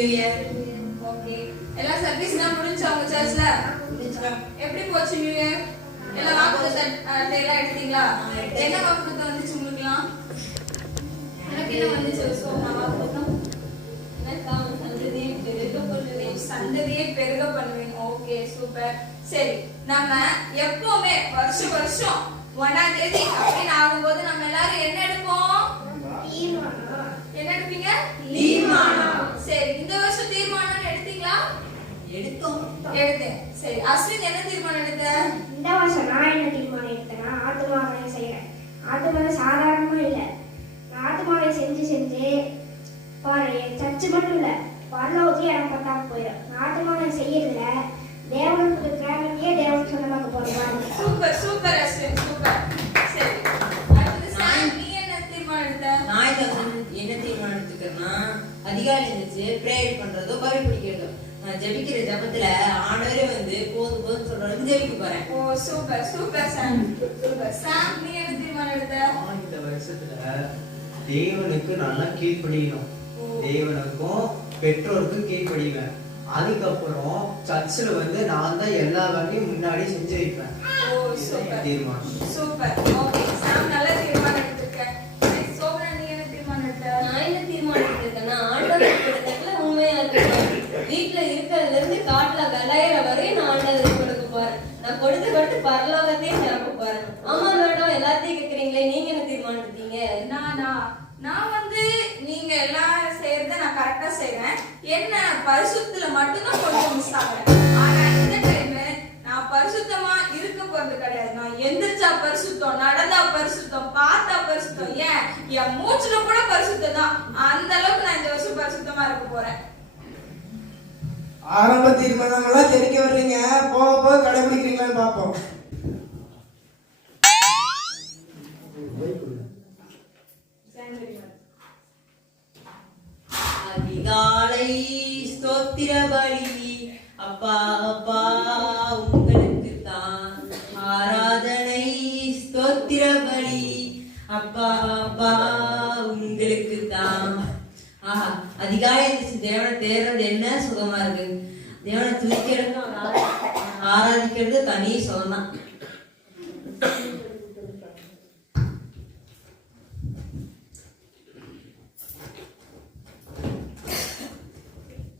New year. Okay, எல்லா சர்வீஸ்லாம் முடிஞ்சா உங்க சர்ச்ல? எப்படி போச்சு நியூ இயர்? எல்லா வாக்குத்தத்தம் எல்லாம் எடுத்தீங்களா? என்ன வாக்குத்தத்தம் வந்துச்சு உங்களுக்குலாம்? எனக்கு என்ன வந்துச்சு? நான் வாக்குத்தத்தம் சந்ததியை பெருக பண்ணுவேன். Okay, super. சரி, நம்ம எப்பவுமே வருஷம் வருஷம் 1ஆம் தேதி அப்படின்னு ஆகும்போது நம்ம எல்லாரும் என்ன எடுப்போம்? என்ன எடுப்பீங்க? தீர்மானம். சரி, இந்த வருஷம் தீர்மானம் எடுத்தீங்களா? எடுத்தேன். சரி, அஸ்வின் என்ன தீர்மானம் எடுத்த? இந்த வருஷம் நான் என்ன தீர்மானம் எடுத்தேன்னா ஆத்துமாவை செய்யறேன். ஆத்துமாவை சாதாரணமா இல்லை, நான் ஆத்துமாவை செஞ்சு பாரு, சர்ச்சு மட்டும் இல்லை, பரலோகத்தையும் இடம் பத்தாம போயிடும். ஆத்துமாவை செய்யறதுல தேவனுக்கு கிராமத்தையே தேவன் சொந்தமாக்க போறேன். Super super Ashwin, super. சரி, அடுத்து சாய், நீ என்ன தீர்மானம் எடுத்த? நான் என்ன தீர்மானம் எடுத்துக்கிறேன்னா, அதிகாலை இருந்துச்சு பிரேயர் பண்றதோ பைபிள் படிக்கிறதோ. நான் ஜெபிக்கிற ஜபத்துல ஆண்டவரே வந்து போதும் போதும் சொல்றது ஜெபிக்க போறேன். ஓ, சூப்பர் சூப்பர் சாம், சூப்பர். சாம், நீ என்ன தீர்மானம் எடுத்த? இந்த வருஷத்துல தேவனுக்கு நல்லா கீழ்ப்படியணும், தேவனுக்கும் பெற்றோருக்கும் கீழ்ப்படிவேன். அதுக்கப்புறம் சர்ச்சில் வந்து நான் தான் எல்லா வேலையும் முன்னாடி செஞ்சு வைப்பேன். ஓ, சூப்பர் தீர்மானம். சூப்பர். ஓகே, சாம் நல்ல தீர்மானம் எடுத்திருக்க. சோபனா, நீ என்ன தீர்மானம் எடுத்த? நான் என்ன தீர்மானம் எடுத்திருக்கேன்னா, ஆண்டவர் கொடுத்ததுல உண்மையா இருக்கேன். வீட்டுல இருக்கிறதுல இருந்து காட்டுல விளையிற வரையும் நான் ஆண்டவருக்கு கொடுக்க போறேன். நான் கொடுத்து பரலோகத்தையும் நிரப்ப போறேன். ஆமா மேடம், எல்லாத்தையும் கேக்குறீங்களே, நீங்க என்ன தீர்மானம் எடுத்தீங்க? நான் வந்து நீங்க எல்லாம் செய்யறத நான் கரெக்டா செய்றேன். என்ன பரிசுத்தத்துல மட்டும்தான் கொஞ்சம் மிஸ் ஆகுறேன். ஆனா இந்த டைம் நான் பரிசுத்தமா இருக்க போறது கிடையாது. நான் எந்திரிச்சா பரிசுத்தம், நடந்தா பரிசுத்தம், பார்த்தா பரிசுத்தம், ஏன் என் மூச்சுல கூட பரிசுத்தம் தான். அந்த அளவுக்கு நான் இந்த வருஷம் பரிசுத்தமா இருக்க போறேன். ஆரம்ப தீர்மானங்கள்லாம் தெரிவிக்க வர்றீங்க, போக போக கடைபிடிக்கிறீங்களான்னு பார்ப்போம். அதிகாலை ஸ்தோத்திர பலி அப்பா அப்பா உங்களுக்கு தான் ஆராதனை. ஸ்தோத்திர பலி அப்பா அப்பா உங்களுக்கு தான். ஆஹா, அதிகாலை தேவனை தேடுறது என்ன சுகமா இருக்கு. தேவனை துதிக்கிறது ஆராதிக்கிறது தனி சுகம்தான்.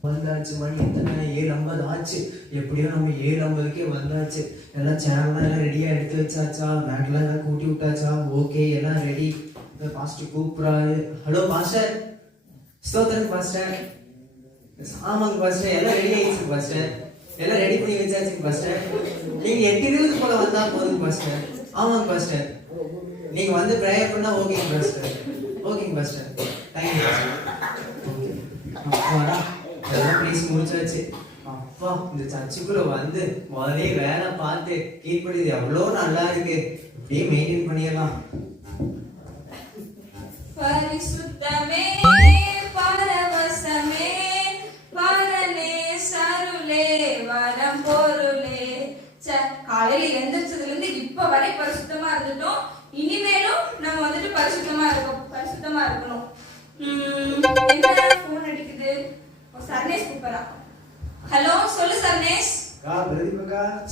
வந்தாச்சு, மணி எத்தனை? 7:50 ஆச்சு. எப்படியோ நம்ம 7:50க்கே வந்தாச்சு. எல்லாம் சேர்லாம் எல்லாம் ரெடியா எடுத்து வச்சாச்சா? பேக்லாம் எல்லாம் கூட்டி விட்டாச்சா? ஓகே, எல்லாம் ரெடி. பாஸ்டர் கூப்பிடுறாரு. Hello pastor. ஸ்தோத்திரம் பாஸ்டர். ஆமாங்க பாஸ்டர், எல்லாம் ரெடி ஆயிடுச்சு பாஸ்டர், எல்லாம் ரெடி பண்ணி வச்சாச்சுங்க பாஸ்டர். நீங்க 8:20 போல வந்தா போதும் பாஸ்டர். ஆமாங்க பாஸ்டர், நீங்க வந்து ப்ரேயர் பண்ணா ஓகேங்க பாஸ்டர். ஓகேங்க பாஸ்டர், தேங்க்யூ பாஸ்டர். ஓகே, அப்பாடா எல்லாம் பேசி முடிச்சாச்சு. அப்பா, இந்த சர்ச்சுக்குள்ள வந்து முதலே வேலை பார்த்து கீழ்படிது எவ்வளோ நல்லா இருக்கு. இப்படியே மெயின்டைன் பண்ணிடலாம். பரிசுத்தமே பரவசமே பரனே சருளே வரம் பொருளே. காலையில எந்திரிச்சதுல இருந்து இப்ப வரை பரிசுத்தமா இருந்துட்டோம். இனிமேலும் நம்ம வந்துட்டு பரிசுத்தமா இருக்கணும். என்ன போன் அடிக்குது? சர்னேஷ் கூப்பிடா. ஹலோ, சொல்லு சர்னேஷ்.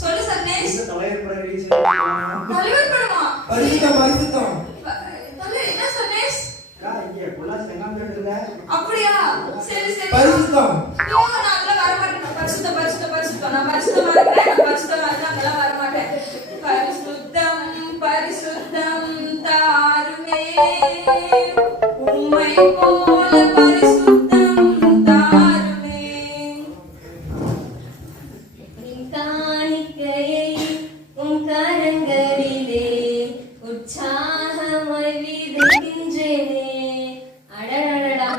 சொல்லு சர்னேஷ். தலைவர் படமா? பரிசுத்தம். என்ன சர்னேஷ்? அப்படியா? சரி சரி, பரிசுத்தம். நான் அதெல்லாம் வர மாட்டேன். பரிசுத்தம் நான் பரிசுத்தமா இருக்கேன். நான் பரிசுத்தமா இருக்கேன், அதெல்லாம் வர மாட்டேன். பரிசுத்தம் தாருமே உம்மை போல பரிசுத்தம் தாருமே. காணிக்கையை உன் கரங்களிலே உற்சாகமாய் விதைக்கின்றேனே. அடடடடா,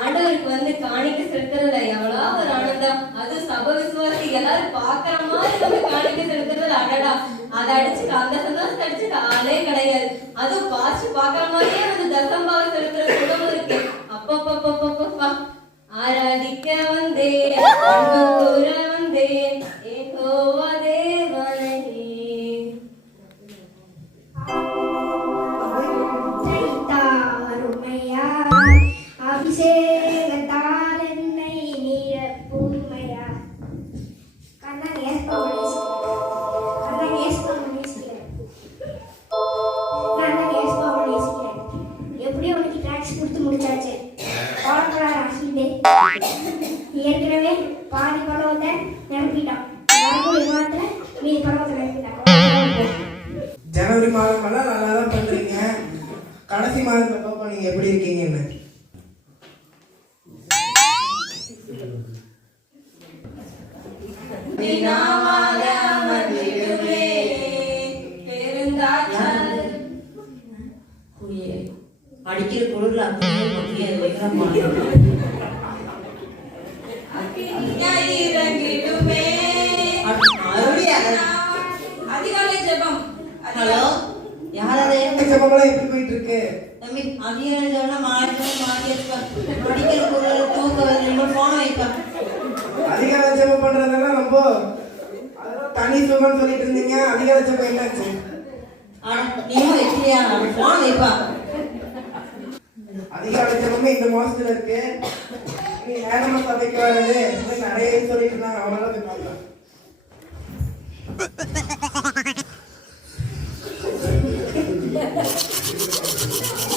ஆண்டவருக்கு வந்து காணிக்கை செலுத்துறதுல எவ்வளோ ஒரு ஆனந்தம். அது சப விசுவாசி எல்லாரும் பாக்குற மாதிரி வந்து காணிக்கை செலுத்துறது. அடடா, அதை அடிச்சு அந்த சந்தோஷத்தை அடிச்சு ஆளே கிடையாது. அதுவும் பாஸ்ட் பாக்குற மாதிரியே வந்து தசம்பாவை செலுத்துற சுகம் இருக்கு. அப்பப்பப்பப்பப்பா, ஆராதிக்க வந்தேன், அன்பு கூற வந்தேன், யெகோவா தேவனே. அபிஷேகத்தால் என்னை ஏற்கனவே பாதி பருவத்தை நிரப்பிட்டோம். வரக்கூடிய மாதத்துல மீதி பருவத்தை நிரப்பிட்டோம். ஜனவரி மாதமெல்லாம் நல்லா தான் பண்றீங்க. கடைசி மாதத்துல பார்ப்போம் நீங்க எப்படி இருக்கீங்கன்னு. தினமாக அமர்ந்திடுமே பெருந்தாச்சால். அடிக்கிற குளிர்ல இறங்கிடுமே. அதிகாலை ஜெபம். ஹலோ, யாராவது ஜெபமெல்லாம் எப்படி போயிட்டு இருக்கு? தம்பி அதிகாலை ஜெபம் மாறியிருப்பா. அடிக்கிற குளிர்ல தூக்க வருது, போன வைப்பா. அதிகார ஜெபம் பண்றதெல்லாம் ரொம்ப அதெல்லாம் தனி சுகம்னு சொல்லிட்டு இருந்தீங்க. அதிகார ஜெபம் என்னாச்சு? நீயும் வைக்கிறியா? போன வைப்பா. அதிகார ஜெபமே இந்த மாசத்துல இருக்கு. நீ நேரமா சபைக்கு வர்றது இன்னும் நிறைய சொல்லிட்டு இருந்தாங்க. அவனால போய் பார்க்கலாம்.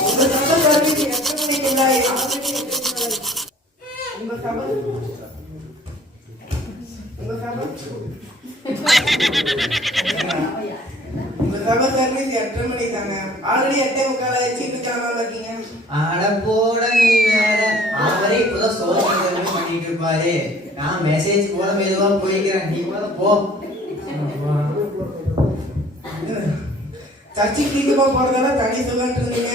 உங்க சபை சர்வீஸ் எத்தனை மணிக்கு இல்லை? உங்க சபை சர்வீஸ் 8:30 மணி தாங்க. ஆல்ரெடி 8:45 ஆயிடுச்சு. இன்னும் கிளம்பாம இருக்கீங்க. அட போட நீ வேற. அவரே இப்பதான் சோதனை பண்ணிட்டு இருப்பாரு. நான் மெசேஜ் போல மெதுவா போய்க்கிறேன். நீ போல போ. சர்ச்சுக்கு தீர்க்கமா போறதெல்லாம் தனி சுகம்னு இருந்தீங்க.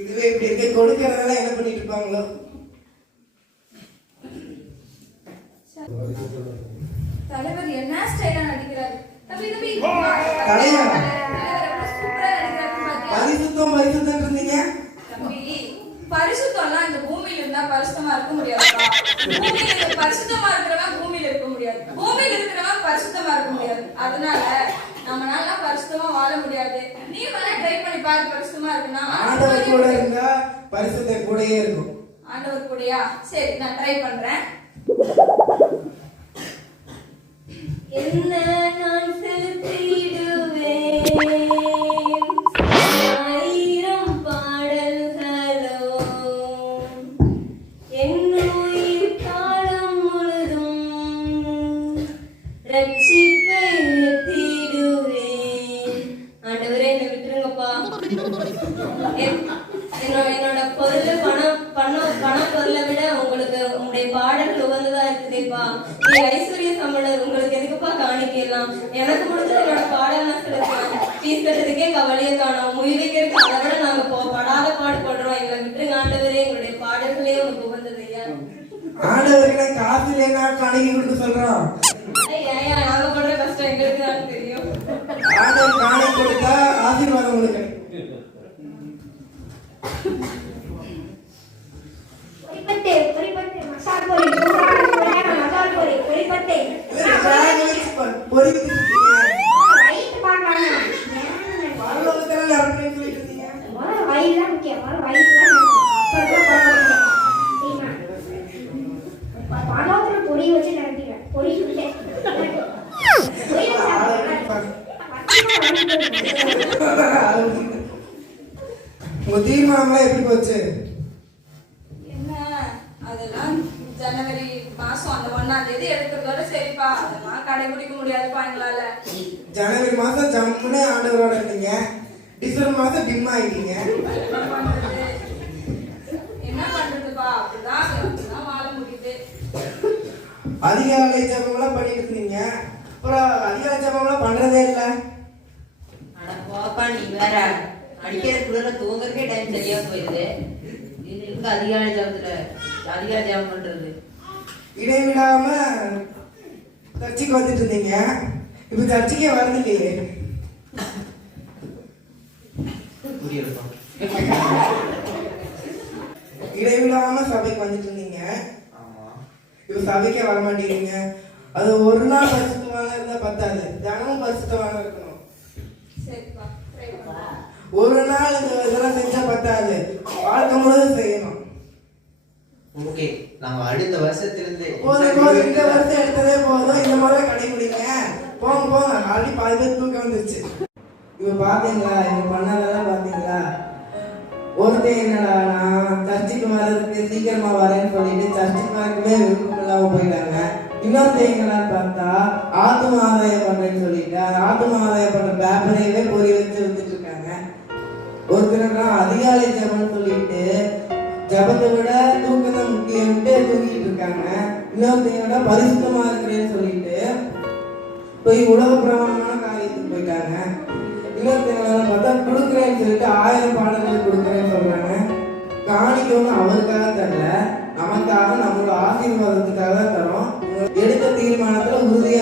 இதுவே இப்படி இருக்கு. கொடுக்கறதெல்லாம் என்ன பண்ணிட்டு இருப்பாங்களோ. தலைவர் என்ன ஸ்டைலா நடிக்கிறாரு. தம்பி தலைவர் சூப்பரா நடிக்கிறாரு பாத்தியா? பரிசுத்தம் இருந்தீங்க. தம்பி பரிசுத்தம்லாம் இந்த பூமியில இருந்தா பரிசுத்தமா இருக்க முடியாதுப்பா. பூமியில பரிசுத்தமா இருக்கிறவன் பூமியில இருக்க முடியாது. பூமியில இருக்கிறவன் பரிசுத்தமா இருக்க முடியாது. அதனால நம்மளால பரிசுத்தமா வாழ முடியாது. நீ வேணா ட்ரை பண்ணி பாரு பரிசுத்தமா இருக்குன்னா. ஆண்டவர் கூட இருந்தா பரிசுத்த கூடயே இருக்கும். ஆண்டவர் கூடயா? சரி, நான் ட்ரை பண்றேன். என்ன நான் செலுத்திடுவேன் 1000 பாடல்களோ என் உயிர் காலம் முழுதும் ரட்சிப்பை எத்திடுவேன். ஆண்டவரே என்னை விட்டுருங்கப்பா. என்னோட பொருள் பண பொருளை விட உங்களுக்கு உங்களுடைய பாடல்கள் உகந்ததா இருக்குதேப்பா. நீ ஐஸ்வர்ய சம்பளர், உங்களுக்கு எதுக்குப்பா காணிக்கலாம்? எனக்கு முடிஞ்சது என்னோட பாடல் நான் செலுத்தலாம். ஃபீஸ் கட்டுறதுக்கே கவலையை காணும். மொய் வைக்கிறதுக்கு அதை விட நாங்க படாத பாடுபடுறோம். எங்களை விட்டுருங்க ஆண்டவரே. எங்களுடைய பாடல்களே உங்களுக்கு உகந்தது ஐயா. ஆண்டவருக்கு காசு இல்லைன்னா காணிக்கை கொடுக்க சொல்றோம். ஏன் நாங்க படுற கஷ்டம் எங்களுக்கு தான் தெரியும். ஆண்டவர் காணிக்கை கொடுத்தா ஆசீர்வாதம் உங்களுக்கு. பொரிப்பட்டு மசால் பொரி மசால் பொரி பொரிப்பட்டு பொறிக்கிட்டு இருக்கீங்க. வயிற்று பார்க்கலாம். பரலோகத்துல நடக்கணும்னு சொல்லிட்டு இருந்தீங்க. முதல்ல வயிறு தான் முக்கியம். முதல்ல வயிறு தான் பரலோகத்துல பொரி வச்சு நினைக்கிறேன். பொரி சுட்டேன். உங்க தீர்மானம்லாம் எப்படி போச்சு? என்ன அதெல்லாம் ஜனவரி மாசம் அந்த 1ஆம் தேதி எடுக்கிறதோட சரிப்பா. அதெல்லாம் கடைபிடிக்க முடியாதுப்பா எங்களால. ஜனவரி மாசம் ஜம்முன்னு ஆண்டவரோட இருந்தீங்க. டிசம்பர் மாசம் டிம் ஆயிட்டீங்க. என்ன பண்றதுப்பா? அப்படிதான் வாழ முடியுது. அதிகாலை ஜபம்லாம் பண்ணிட்டு இருந்தீங்க. அப்புறம் அதிகாலை ஜபம்லாம் பண்றதே இல்லை. அட போப்பா, நீ வேற. அடிக்கிற குளிர்ல தூங்குறதுக்கே டைம் சரியா போயிடுது. இது இருக்கு அதிகாலை ஜபம் பண்றது. இடைவிடாம சர்ச்சுக்கு வந்துட்டு இருந்தீங்க. இப்ப சர்ச்சுக்கே வரது இல்லையே. இடைவிடாம சபைக்கு வந்துட்டு இருந்தீங்க. இப்ப சபைக்கே வர மாட்டேங்கிறீங்க. அது ஒரு நாள் பரிசுத்தமாக இருந்தா பத்தாது. தினமும் பரிசுத்தமாக இருக்கணும். சரிப்பா, ட்ரை பண்றேன். ஒரு நாள் இதெல்லாம் செஞ்சா பத்தாது. வாழ்க்கை முழுவதும் செய்யணும். ஓகே, நம்ம அடுத்த வருஷத்திலிருந்து போதும். இந்த வருஷம் எடுத்ததே போதும். இந்த முறை கடைபிடிங்க. போங்க. ஆல்ரெடி 10 பேர் தூக்கம் வந்துருச்சு. இப்ப பாத்தீங்களா? இவங்க பண்ணாதான் ஒருத்தன் என்னடானா சர்ச்சுக்கு வர்றதுக்கு சீக்கிரமா வரேன்னு சொல்லிட்டு சர்ச்சுக்கு வரக்குமே விருப்பம் இல்லாம போயிட்டாங்க. இன்னொருத்தன் என்னடான்னு பார்த்தா ஆத்தும ஆதாயம் பண்றேன்னு சொல்லிட்டு அந்த ஆத்தும ஆதாயம் பண்ற பேப்பரையவே பொறி வச்சு வித்துட்டு இருக்காங்க. ஒருத்தர் அதிகாலை ஜபம்னு சொல்லிட்டு ஜபத்தை விட தூக்கம் தான் முக்கியம்ட்டு தூங்கிட்டு இருக்காங்க. இன்னொருத்தங்க பரிசுத்தமா இருக்கிறேன்னு சொல்லிட்டு போய் உலக பிரமாணமான காரியத்துக்கு போயிட்டாங்க. இன்னொருத்தங்க பார்த்தா கொடுக்குறேன்னு சொல்லிட்டு 1000 பாடல்கள் கொடுக்குறேன்னு சொல்றாங்க. காணிக்கணும்னு அவருக்காக தரல, நமக்காக நம்மளோட ஆசீர்வாதத்துக்காக தான் தரோம். எடுத்த தீர்மானத்துல உறுதியா